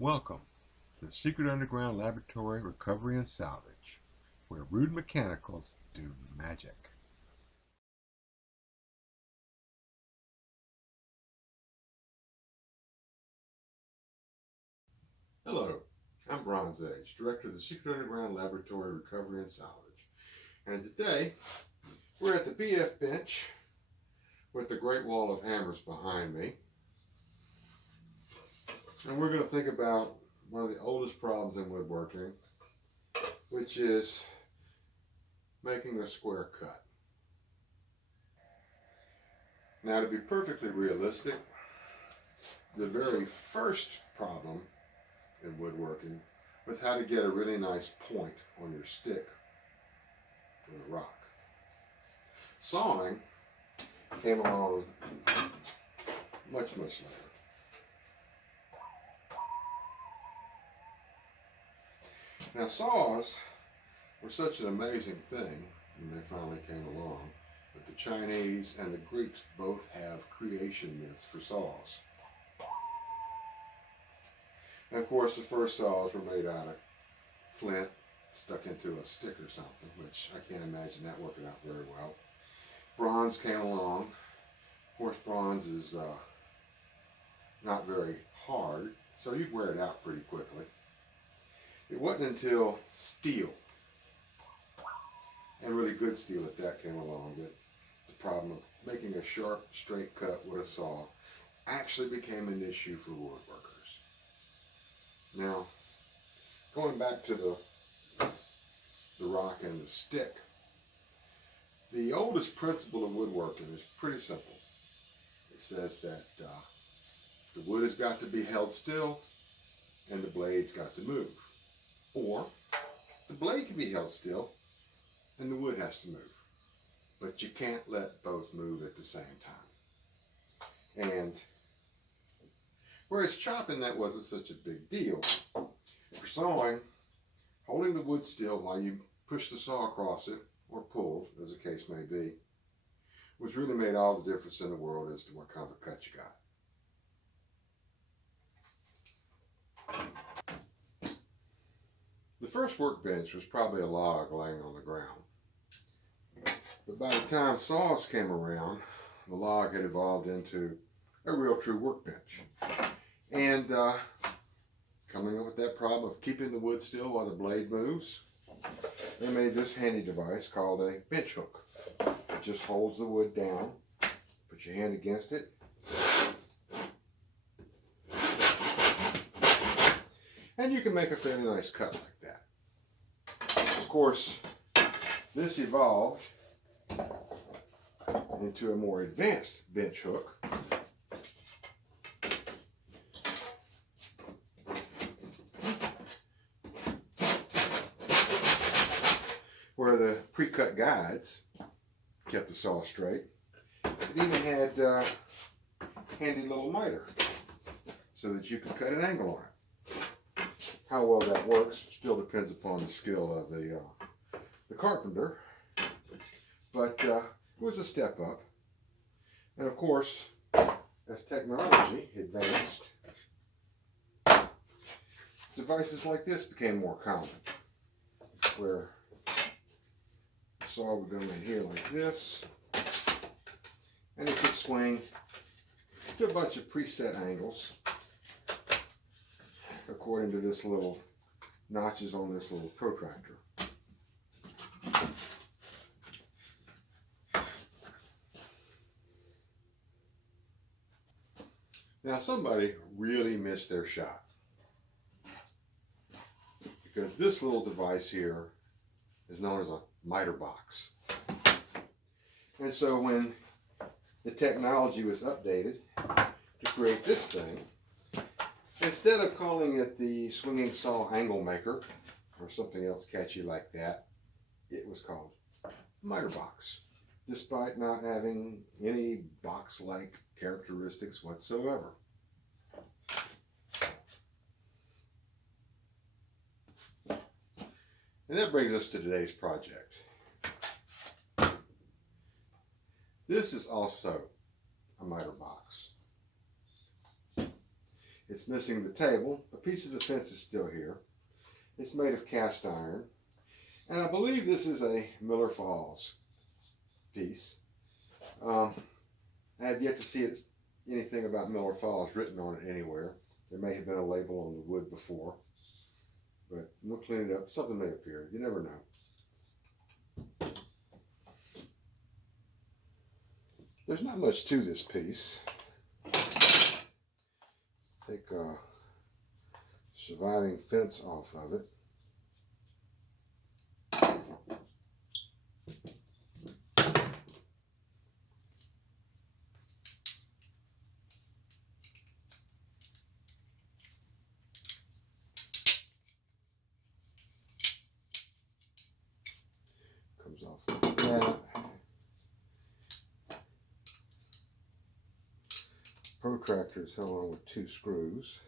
Welcome to the Secret Underground Laboratory Recovery and Salvage, where rude mechanicals do magic. Hello, I'm Bronze Age, Director of the Secret Underground Laboratory Recovery and Salvage. And today, we're at the BF bench with the Great Wall of Hammers behind me. And we're going to think about one of the oldest problems in woodworking, which is making a square cut. Now, to be perfectly realistic, the very first problem in woodworking was how to get a really nice point on your stick with a rock. Sawing came along much later. Now, saws were such an amazing thing when they finally came along that the Chinese and the Greeks both have creation myths for saws. And of course, the first saws were made out of flint stuck into a stick or something, which I can't imagine that working out very well. Bronze came along. Of course, bronze is not very hard, so you wear it out pretty quickly. It wasn't until steel, and really good steel at that, came along that the problem of making a sharp, straight cut with a saw actually became an issue for woodworkers. Now, going back to the rock and the stick, the oldest principle of woodworking is pretty simple. It says that the wood has got to be held still and the blade's got to move. Or the blade can be held still and the wood has to move. But you can't let both move at the same time. And whereas chopping, that wasn't such a big deal, for sawing, holding the wood still while you push the saw across it, or pulled, as the case may be, which really made all the difference in the world as to what kind of a cut you got. The first workbench was probably a log laying on the ground. But by the time saws came around, the log had evolved into a real true workbench. And coming up with that problem of keeping the wood still while the blade moves, they made this handy device called a bench hook. It just holds the wood down, put your hand against it, and you can make a fairly nice cut like that. Of course, this evolved into a more advanced bench hook, where the pre-cut guides kept the saw straight. It even had a handy little miter so that you could cut an angle on it. How well that works still depends upon the skill of the carpenter, but it was a step up. And of course, as technology advanced, devices like this became more common, where the saw would go in here like this, and it could swing to a bunch of preset angles according to this little notches on this little protractor. Now, somebody really missed their shot, because this little device here is known as a miter box. And so when the technology was updated to create this thing, instead of calling it the swinging saw angle maker or something else catchy like that, it was called miter box, despite not having any box-like characteristics whatsoever. And that brings us to today's project. This is also a miter box. It's missing the table. A piece of the fence is still here. It's made of cast iron. And I believe this is a Miller Falls piece. I have yet to see anything about Miller Falls written on it anywhere. There may have been a label on the wood before. But we'll clean it up. Something may appear. You never know. There's not much to this piece. Take a surviving fence off of it. Comes off like that. Protractor is held on with 2 screws.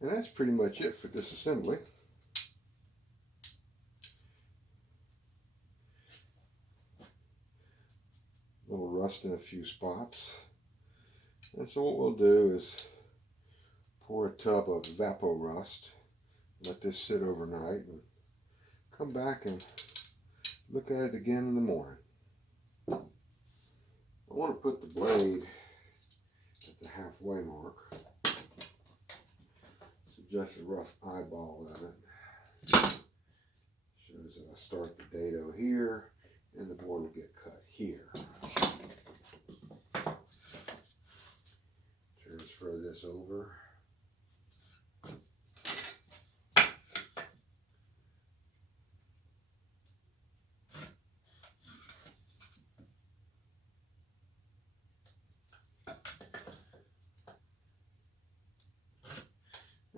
And that's pretty much it for this assembly. A little rust in a few spots. And so what we'll do is pour a tub of Vapo Rust, let this sit overnight, and come back and look at it again in the morning. I want to put the blade at the halfway mark. So just a rough eyeball of it. Shows that I start the dado here, and the board will get cut here. Transfer this over.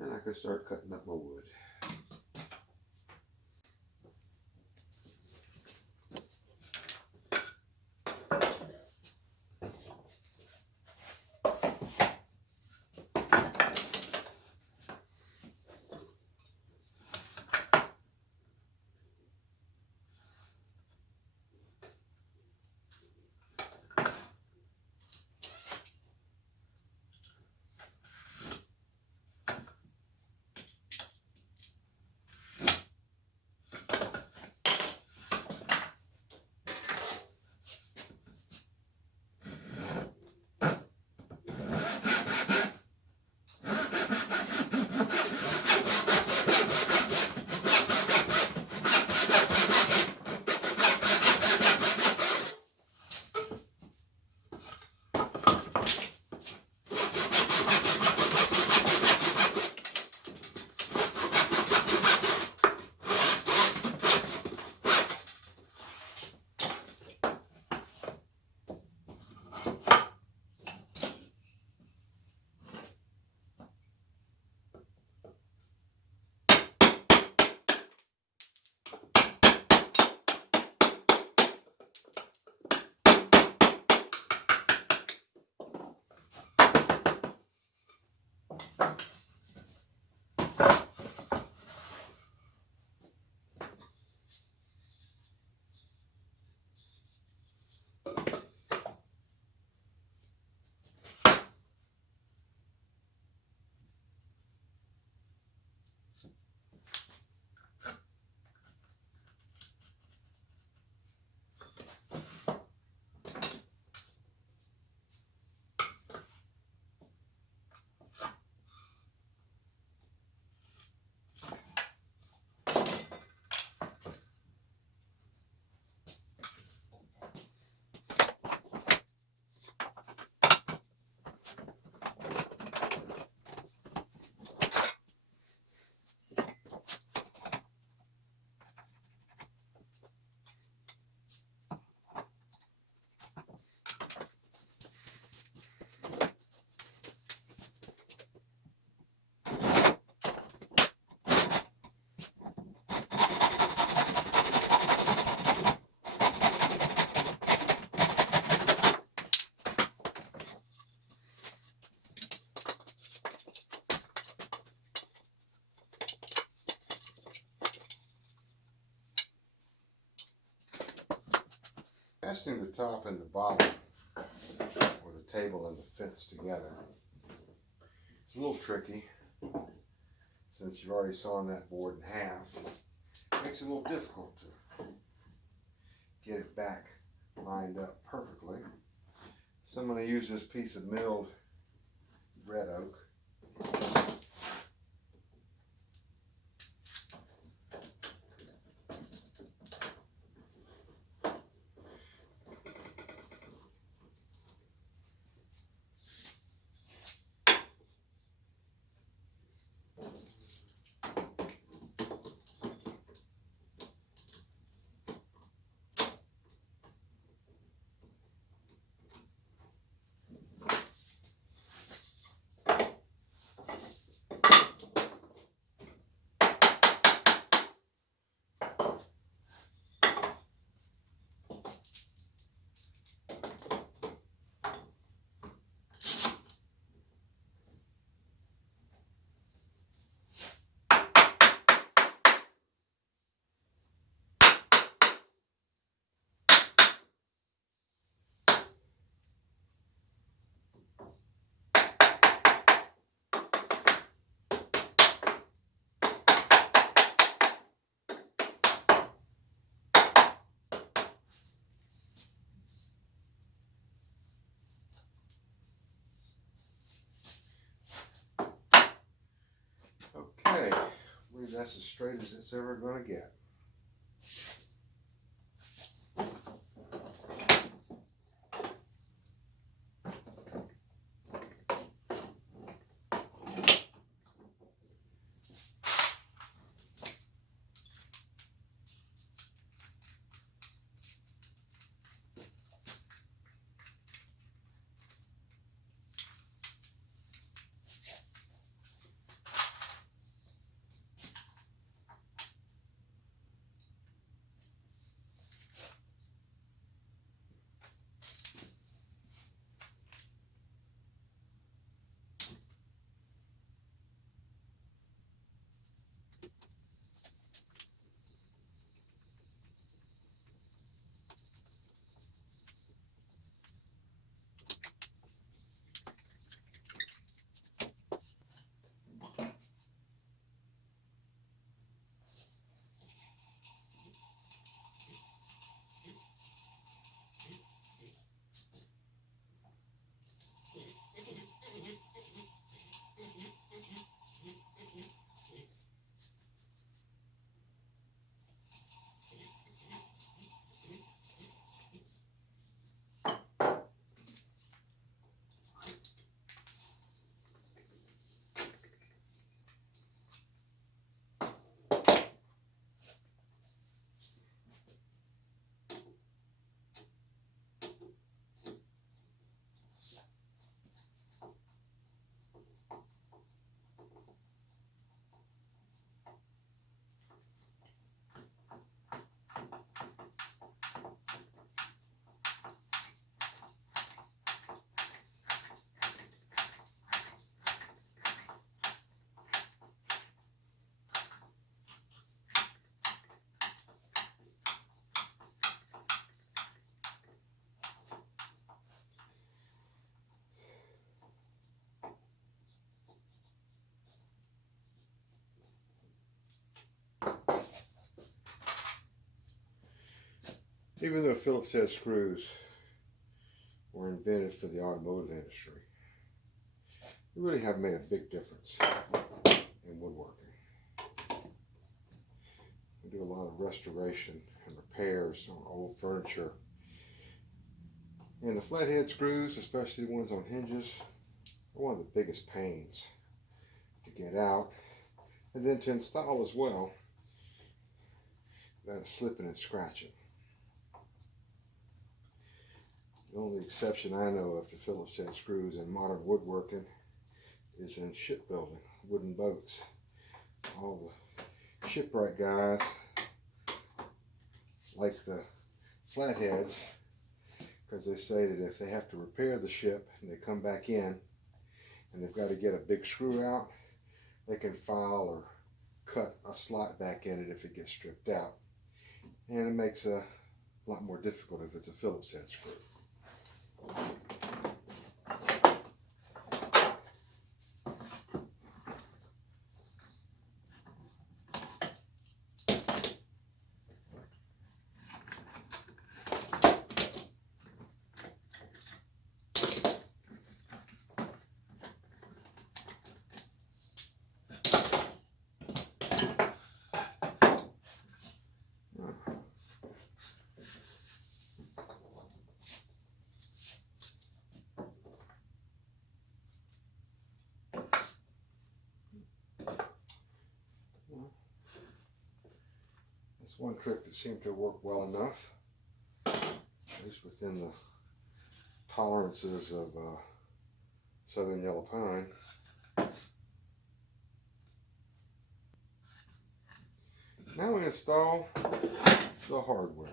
And I can start cutting up my wood. fastening the top and the bottom, or the table and the fence together, it's a little tricky since you've already sawn that board in half. It makes it a little difficult to get it back lined up perfectly. So I'm going to use this piece of milled red oak. Okay, I believe that's as straight as it's ever going to get. Even though Phillips head screws were invented for the automotive industry, they really have made a big difference in woodworking. We do a lot of restoration and repairs on old furniture. And the flathead screws, especially the ones on hinges, are one of the biggest pains to get out and then to install as well without slipping and scratching. The only exception I know of to Phillips head screws in modern woodworking is in shipbuilding, wooden boats. All the shipwright guys like the flatheads because they say that if they have to repair the ship and they come back in and they've got to get a big screw out, they can file or cut a slot back in it if it gets stripped out. And it makes a A lot more difficult if it's a Phillips head screw. That's one trick that seemed to work well enough, at least within the tolerances of southern yellow pine. Now we install the hardware.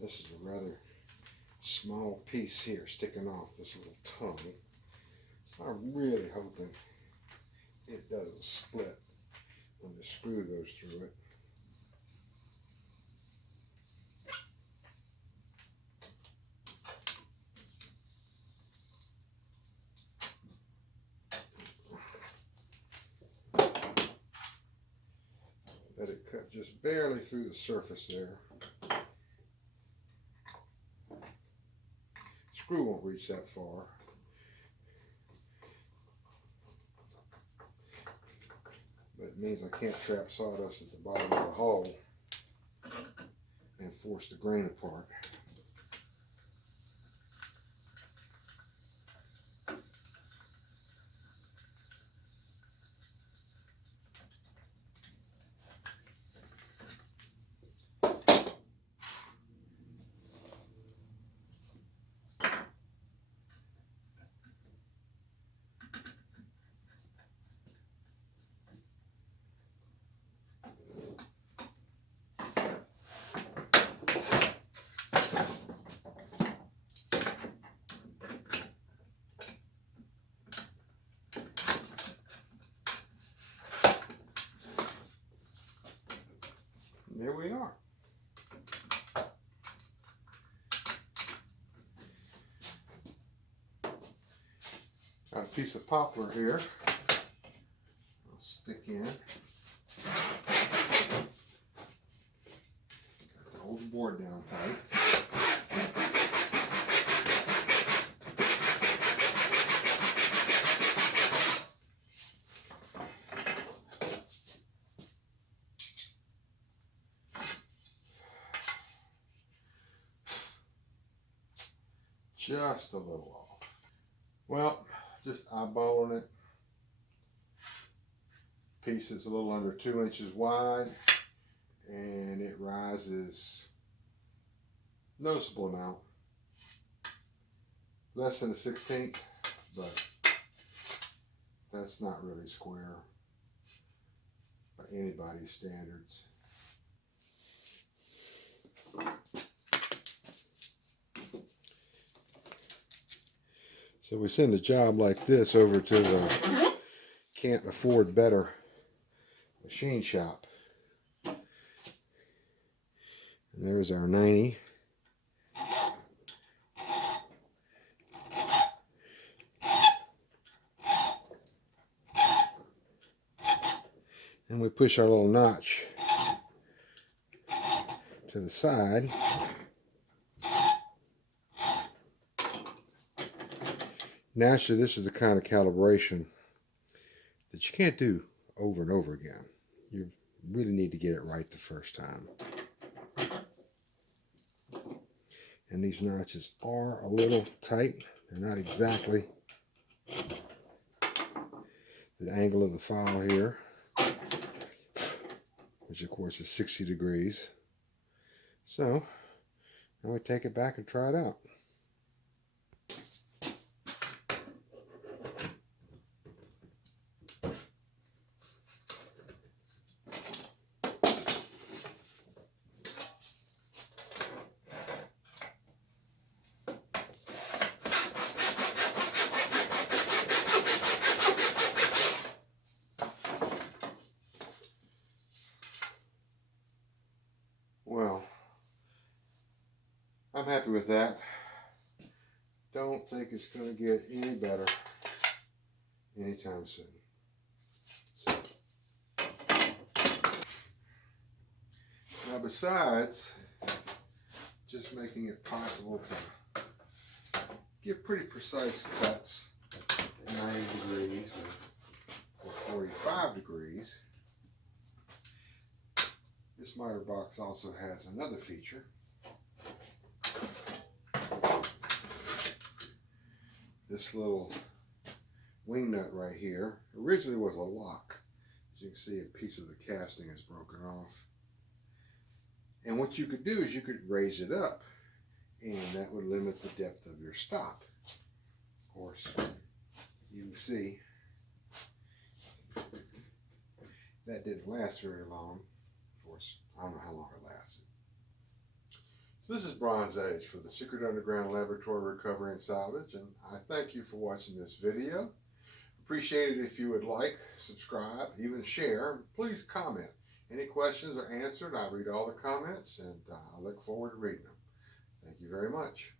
This is a rather small piece here sticking off this little tongue. So I'm really hoping it doesn't split when the screw goes through it. Let it cut just barely through the surface there. Screw won't reach that far. But it means I can't trap sawdust at the bottom of the hole and force the grain apart. There we are. Got a piece of poplar here. I'll stick in. Hold the board down tight. Just a little off. Well, just eyeballing it. Piece is a little under 2 inches wide, and it rises noticeable amount. Less than a 1/16, but that's not really square by anybody's standards. So we send a job like this over to the can't afford better machine shop. And there's our 90. And we push our little notch to the side. Naturally, this is the kind of calibration that you can't do over and over again. You really need to get it right the first time. And these notches are a little tight. They're not exactly the angle of the file here, which of course is 60 degrees. So now we take it back and try it out. Well, I'm happy with that. Don't think it's going to get any better anytime soon. So, now besides just making it possible to get pretty precise cuts at 90 degrees or 45 degrees, this miter box also has another feature. This little wing nut right here originally was a lock. As you can see, a piece of the casting is broken off. And what you could do is you could raise it up, and that would limit the depth of your stop. Of course, you can see that didn't last very long. Of course, I don't know how long it lasted. So this is Bronze Age for the Secret Underground Laboratory Recovery and Salvage, and I thank you for watching this video. Appreciate it if you would like, subscribe, even share. Please comment. Any questions are answered. I read all the comments, and I look forward to reading them. Thank you very much.